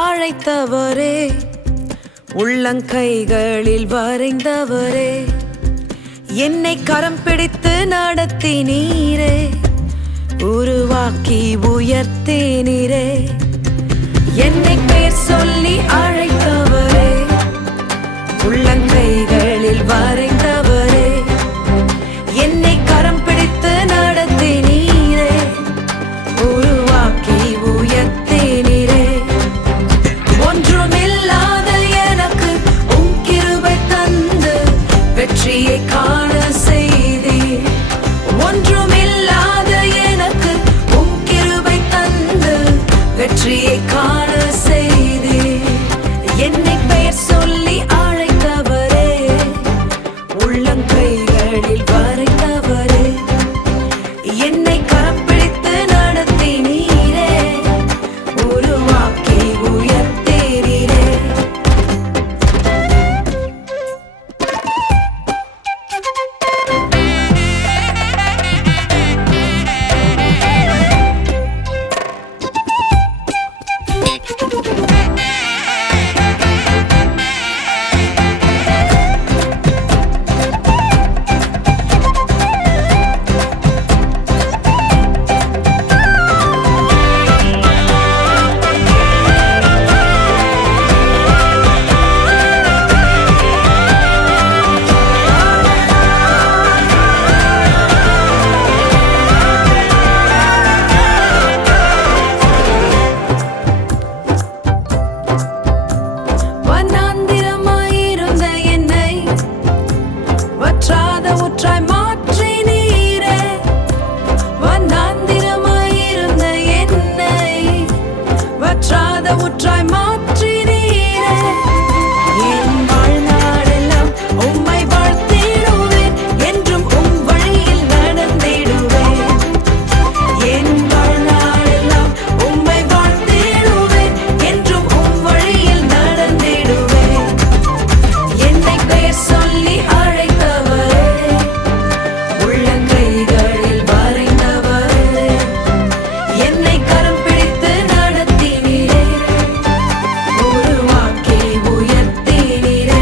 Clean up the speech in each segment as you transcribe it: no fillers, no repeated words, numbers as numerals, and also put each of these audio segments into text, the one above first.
அழைத்தவரே, உள்ளங்கைகளில் வரைந்தவரே, என்னை கரம் பிடித்து நடத்தினீரே, உருவாக்கி உயர்த்தினீரே. என்னை பேர் சொல்லி அழைத்தவரே, உள்ளங்கைகளில் வரைந்தவரே, என்னை கரம் பிடித்து நடத்தினீரே, உருவாக்கி உயர்த்தினீரே. ஒன்றுமில்லாத எனக்கு உம் கிருபை தந்து வெற்றியை காண செய்தீர். ஒன்றுமில்லாத எனக்கு உம் கிருபை தந்து வெற்றியை காண செய்தீர். என்னை பெயர் சொல்லி அழைத்தவரே, உள்ளங்கைகளில் வரைந்தவரே, என்னை கரம் பிடித்து நடத்தினீரே, உருவாக்கி உயர்த்தினீரே. வண்ணாந்திரமாயிருந்த என்னை வற்றாத ஊற்றாய் மாற்றினீரே. வண்ணாந்திரமாயிருந்த என்னை வற்றாத ஊற்றாய் மாற்றினீரே. என் வாழ்நாளெல்லாம் உம்மை வாழ்த்திடுவேன், என்றும் உம் வழியில் நடந்திடுவேன். என் வாழ்நாளெல்லாம் உம்மை வாழ்த்திடுவேன், என்றும் உம் வழியில் நடந்திடுவேன். என்னை பெயர் சொல்லி அழைத்தவரே, உள்ளங்கைகளில் வரைந்தவரே, என்னை கரம் பிடித்து நடத்தினீரே, உருவாக்கி உயர்த்தினீரே.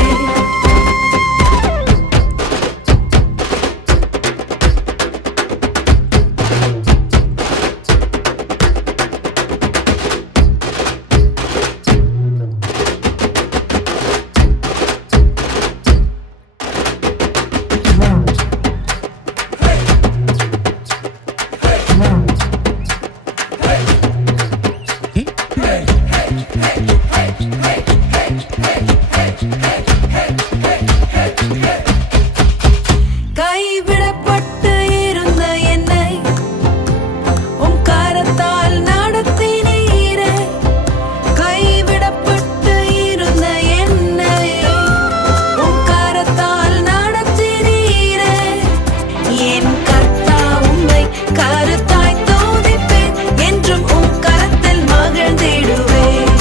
கைவிடப்பட்டு இருந்த என்னை உம் கரத்தால் நடத்தினீரே. கைவிடப்பட்டு இருந்த என்னை உம் கரத்தால் நடத்தினீரே. என் கர்த்தா உம்மை கருத்தாய் துதிப்பேன், என்றும் உம் கரத்தில் மகிழ்ந்திடுவேன்.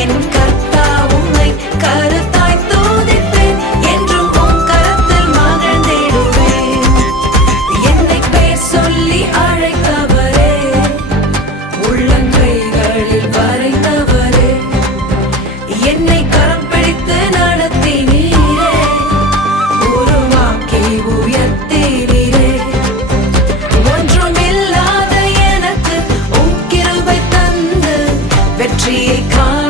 என் கர்த்தா உம்மை கருத்தாய் துதிப்பேன், என்றும் உம் கரத்தில் மகிழ்ந்திடுவேன். என்னை பெயர் சொல்லி அழைத்தவரே, உள்ளங்கைகளில் வரைந்தவரே, என்னை கரம் பிடித்து நடத்தினீரே, உருவாக்கி உயர்த்தினீரே. ஒன்றுமில்லாத எனக்கு உம் கிருபை தந்து வெற்றியை காண